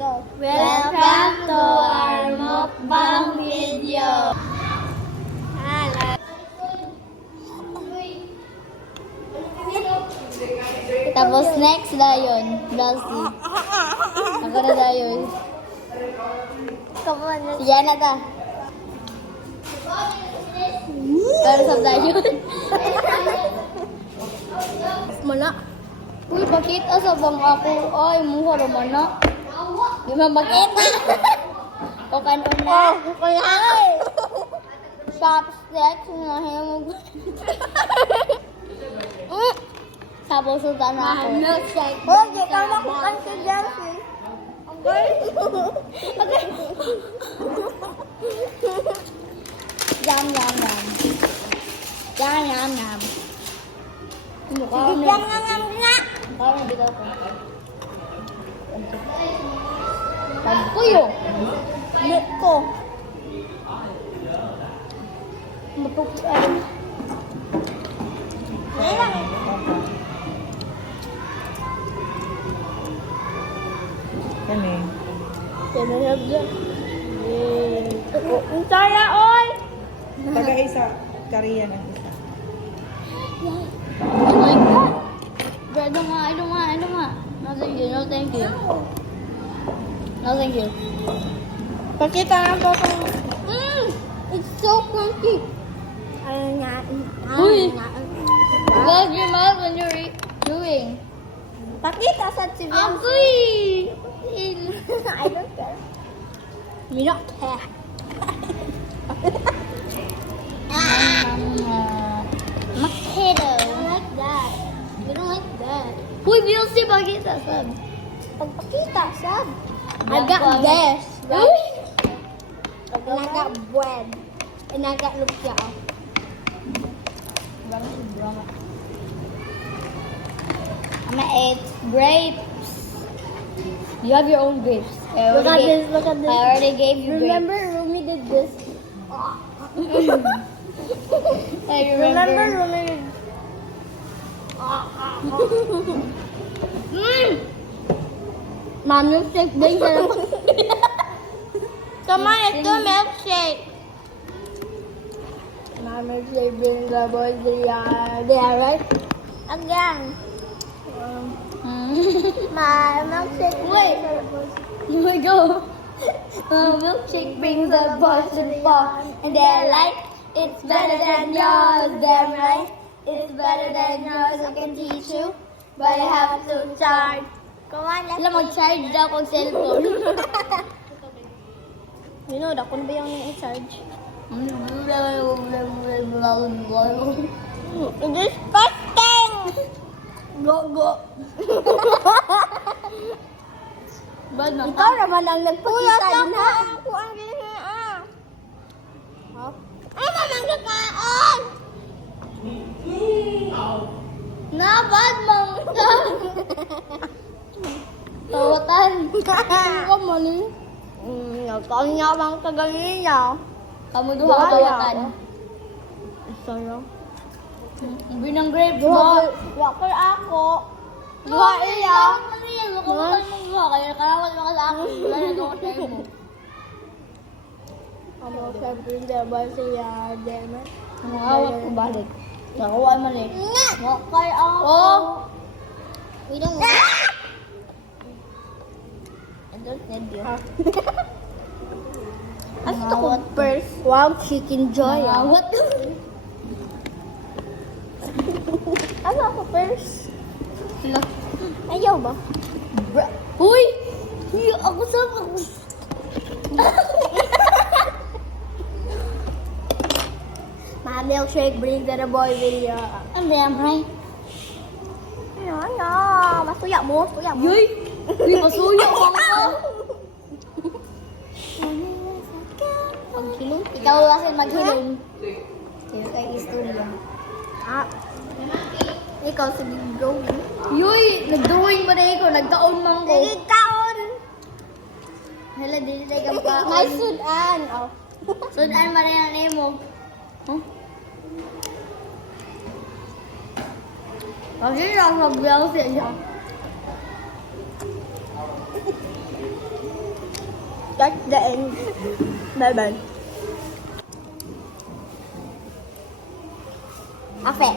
Go. Welcome to our mukbang video. Tapos next dayon, Dusty. Ako na dayon. Come on. Sige na ta. Pero sa dayon. Mana? Uy, bakit asa bang ako? Ay, mukha naman na. Di ba makita? O kanon na. Kulay. Chopsticks na hemog. Sabaw sa na ako. Milkshake. Oh, di ka makukan si Jessie. Okay? Okay. Yum, yum, yum. Yum, yum, yum. Mukha Sige, na. nga. Mukha na bitaw ko. Pagpuyo. Lip ko. Mapuksan. Ngayon. Yan eh. Sinahab dyan. Ang saya, oy! Taga isa, Korean ang isa. Oh my God. Bro, I don't want. No, thank you. No, thank you. No, thank you. Pakita nga po kung... It's so crunchy. Ayun nga. Uy! Close your mouth when you're chewing. Pakita sa TV. Apoy! I don't care. We don't care. Potato. I don't like that. We don't like that. Uy, we don't see bagita, sab. Pagpakita, sab. I Black got one. this. Uy! And I got bread. And I got lumpia. I'm gonna eat grapes. You have your own grapes. Look at this, look at I this. already gave you Remember grapes. Rumi did this? I Remember remember. Rumi did... Mom, milkshake din ka naman. Come on, let's do milkshake. Mom, milkshake brings the boys there, right? Again. My milkshake. Wait. Here we go. Milkshake brings the boys to the bar, and they're like, it's better than yours, damn right. It's better than yours, I can teach you, but I have to charge. Come on, let's Alam, mag-charge daw kong cellphone. You know, ako na ba yung i-charge? Disgusting! Go. Bad na Ikaw naman ang nagpakita na. Ako ang ginawa. Ay, mamang kakaon! Na, bad mong tawatan. Ikaw mo ni? Nagkaon niya bang kagaling niya. Kamu duha ka tawatan. Sa'yo? Binang grapes Duha mo. kay ako. Duha iya. Makamutan mong duha. Kaya karawat mo ka sa akin. Wala na ako sa'yo mo. Ano, syempre, hindi ba siya, Demet? Nangawat ko balik. Nakuha man eh. Nga kay ako. Oh! We don't want. I don't need you. Ano ito ko first? Wow, chicken joy. Nangawat. Ano ako first? Hala. Ayaw ba? Uy! Uy! Ako sa ako. My milkshake brings the boy video. Ano ba yan, Bray? Ano? Masuya mo, suya mo. Uy! Uy, masuyo ko ako. Paghilong. Ikaw kasi maghilom. Ikaw kay istorya. Ah. Ikaw sa drawing. Uy! Nag-drawing ba na ikaw? Nagtaon man ko. Sige, kaon! Hala, dili tayo ka May sudan. Oh. Sudan ba na yan na mo? Huh? Kasi lang sa blouse siya. That's the end. Bye-bye. Okay.